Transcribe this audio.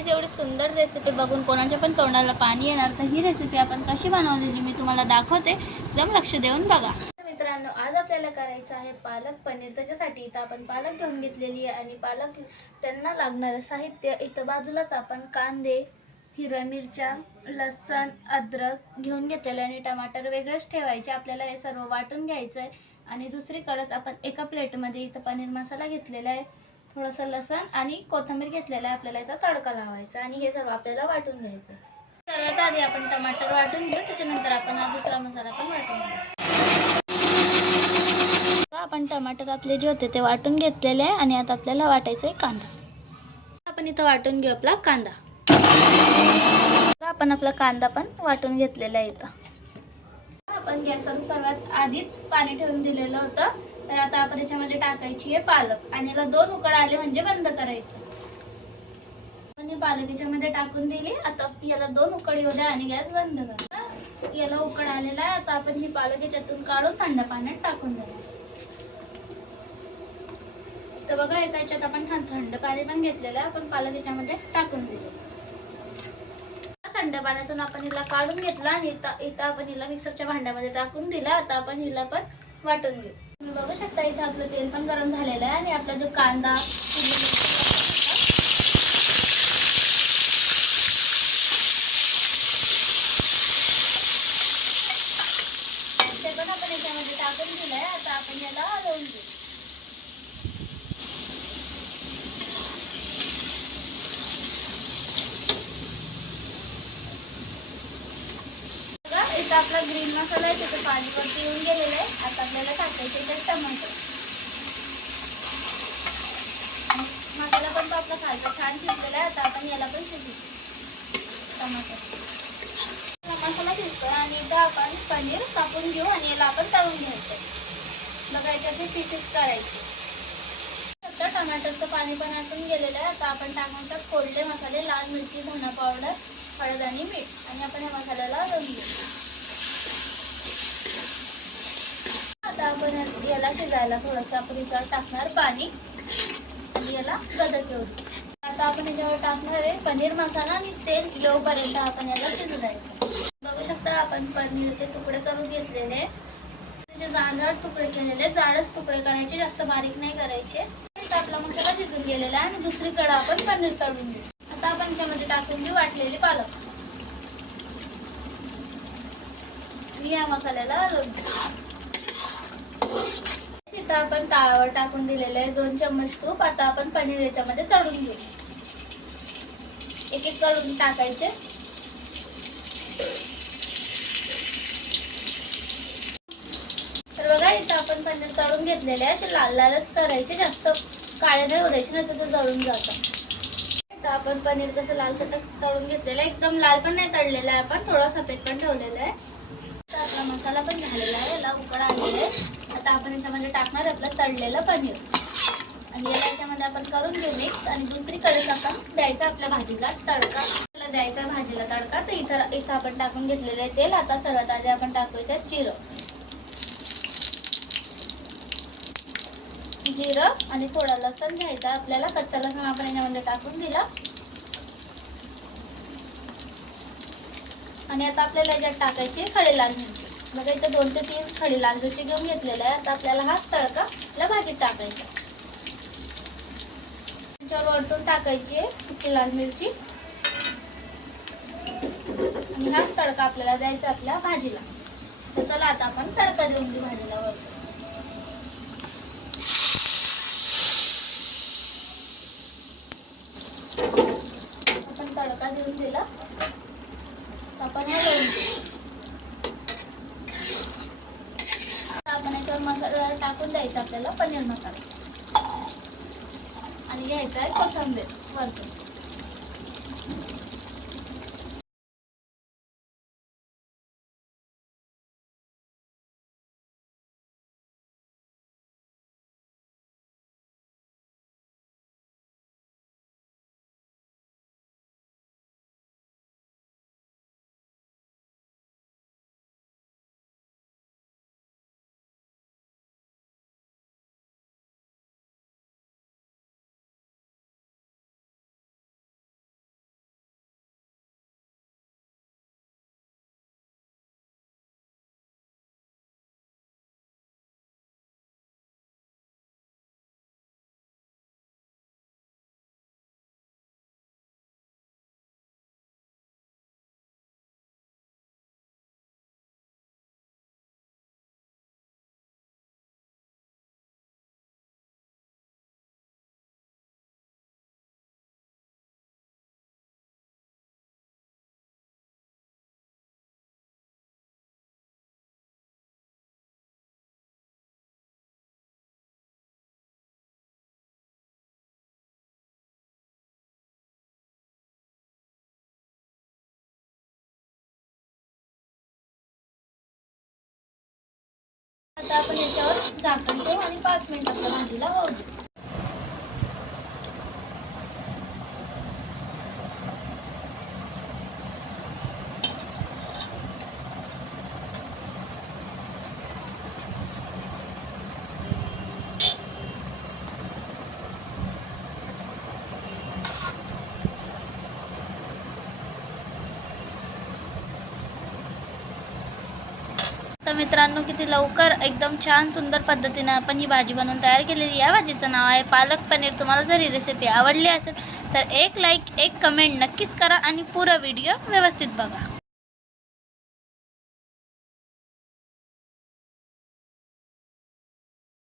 Guys एवढी सुंदर recipe बघून कोणाच्या पण तोंडाला पाणी येणार. तर ही रेसिपी आपण कशी बनवलेली मी तुम्हाला दाखवते, एकदम लक्ष देऊन बघा. मित्रांनो, आज आपल्याला करायचं आहे पालक पनीर. त्याच्यासाठी इथं आपण पालक घेऊन घेतलेली आहे आणि पालक त्यांना लागणारं साहित्य इथं बाजूलाच आपण कांदे, हिरव्या मिरच्या, लसण, अद्रक घेऊन घेतलेलं आणि टमाटर वेगळेच ठेवायचे. आपल्याला हे सर्व वाटून घ्यायचं आहे आणि दुसरीकडेच आपण एका प्लेटमध्ये इथं पनीर मसाला घेतलेला आहे, थोडंसं लसण आणि कोथिंबीर घेतलेला आहे. आपल्याला याचा तडका लावायचा आणि हे सर्व आपल्याला वाटून घ्यायचं. सर्वात आधी आपण टमाटर वाटून घेऊ, त्याच्यानंतर आपण हा दुसरा मसाला पण वाटून घेऊ. आपण टमाटर आपले जे होते ते वाटून घेतलेले आहे आणि आता आपल्याला वाटायचं आहे कांदा. आपण इथं वाटून घेऊ आपला कांदा. आपण आपला कांदा पण वाटून घेतलेला आहे. इथं आपण गॅसवर सर्वात आधीच पाणी ठेवून दिलेलं होतं. तर आता आपण याच्यामध्ये टाकायची आहे पालक आणि याला 2 उकळ आले म्हणजे बंद करायचं. आपण पालक याच्यामध्ये टाकून दिली. आता याला 2 उकळ येऊ द्या आणि गॅस बंद करा. याला उकळ आलेला आहे. आता आपण ही पालक याच्यातून काढून थंड पाण्यात टाकून देऊ. तर बघा, एका याच्यात आपण थंड पाणी पण घेतलेलं आहे. आपण पालक याच्यामध्ये टाकून दिले. थंड पाण्यातून आपण हिला काढून घेतला आणि इथं आपण हिला मिक्सरच्या भांड्यामध्ये टाकून दिला. आता आपण हिला पण वाटून घेऊ. तुम्ही बघू शकता इथं आपलं तेल पण गरम झालेलं आहे आणि आपला जो कांदा ते पण आपण याच्यामध्ये टाकून दिलंय. आता आपण याला हलवून घेऊ. इथं आपला ग्रीन मसाला आहे, तिथे पाणी वरती येऊन गेलेलं आहे. आता आपल्याला टाकायचे ते टमाटर. मसाला पण तो आपला खालचा छान शिजलेला आहे. आता आपण याला पण शिजू. टमाटर मसाला शिजतो आणि इथं आपण पनीर कापून घेऊ आणि याला आपण तळून घ्यायचं. बघा, याच्याचे पीसेस करायचे. आता टमाटरचं पाणी पण आटून गेलेलं आहे. आता आपण टाकून कोरडे मसाले, लाल मिरची, धना पावडर, हळद आणि मीठ आणि आपण या मसाल्याला हलवून घेऊ. आता आपण याला शिजायला थोडंसं आपण याच्यावर टाकणार पाणी आणि याला गदक येऊ. आता आपण याच्यावर टाकणार आहे पनीर मसाला आणि तेल येऊपर्यंत आपण याला शिजू द्यायचं. बघू शकता आपण पनीरचे तुकडे करून घेतलेले. त्याचे जाड तुकडे केलेले. जाडच तुकडे करायचे, जास्त बारीक नाही करायचे. आपला मसाला शिजून गेलेला आहे आणि दुसरीकडे आपण पनीर तळून घेऊ. आता आपण त्यामध्ये टाकून घेऊ वाटलेले पालक आणि या मसाल्याला हलवून घेऊ. इथं आपण तव्यावर टाकून दिलेलं आहे 2 चम्मच तूप. आता आपण पनीर याच्यामध्ये तळून घेऊ. एक एक करून टाकायचे. तर बघा, इथं आपण पनीर तळून घेतलेले आहे. असे लाल लालच करायचे, जास्त काळे नाही होण्याचे, नाही तर ते जळून जातं. इथं आपण पनीर कसं लाल चटक तळून घेतलेलं आहे. एकदम लाल पण नाही तळलेलं आहे, आपण थोडा सफेद पण ठेवलेला आहे. आपला मसाला पण झालेला आहे, याला उकळ आलेला आहे. आता आपण याच्यामध्ये टाकणार आपलं तळलेलं पनीर आणि याला याच्यामध्ये आपण करून घेऊ मिक्स. आणि दुसरीकडे आपण द्यायचा आपल्या भाजीला तडका. द्यायचा भाजीला तडका. तर इथं आपण टाकून घेतलेलं आहे तेल. आता सर्वात आधी आपण टाकायचं जिरं आणि थोडा लसण घ्यायचा आपल्याला. कच्चा लसण आपण याच्यामध्ये टाकून दिला आणि आता आपल्याला याच्यात टाकायची खडे लाल मिरची. बघा, इथं 2 ते 3 खडी लाल मिरची घेऊन घेतलेला आहे. आता आपल्याला हाच तडका आपल्या भाजीत टाकायचा. त्याच्यावर वरतून टाकायची आहे सुकी लाल मिरची आणि हाच तडका आपल्याला द्यायचा आपल्या भाजीला. तर चला आता आपण तडका देऊन देऊ भाजीला. वरतून आपण तडका देऊन दिला. आपण हलवून घेऊ. आपण याच्यावर मसाला टाकून द्यायचा आपल्याला पनीर मसाला आणि घ्यायचा आहे कोथिंबीर वरतून. आपण याच्यावर झाकण ठेवू आणि 5 मिनिट आपल्या भाजीला होऊ देऊ. तर मित्रांनो, किती लवकर एकदम छान सुंदर पद्धतीने आपण ही भाजी बनवून तयार केलेली. या भाजीचं नाव आहे पालक पनीर. तुम्हाला जर ही रेसिपी आवडली असेल तर एक लाईक, एक कमेंट नक्कीच करा आणि पुरा व्हिडिओ व्यवस्थित बघा.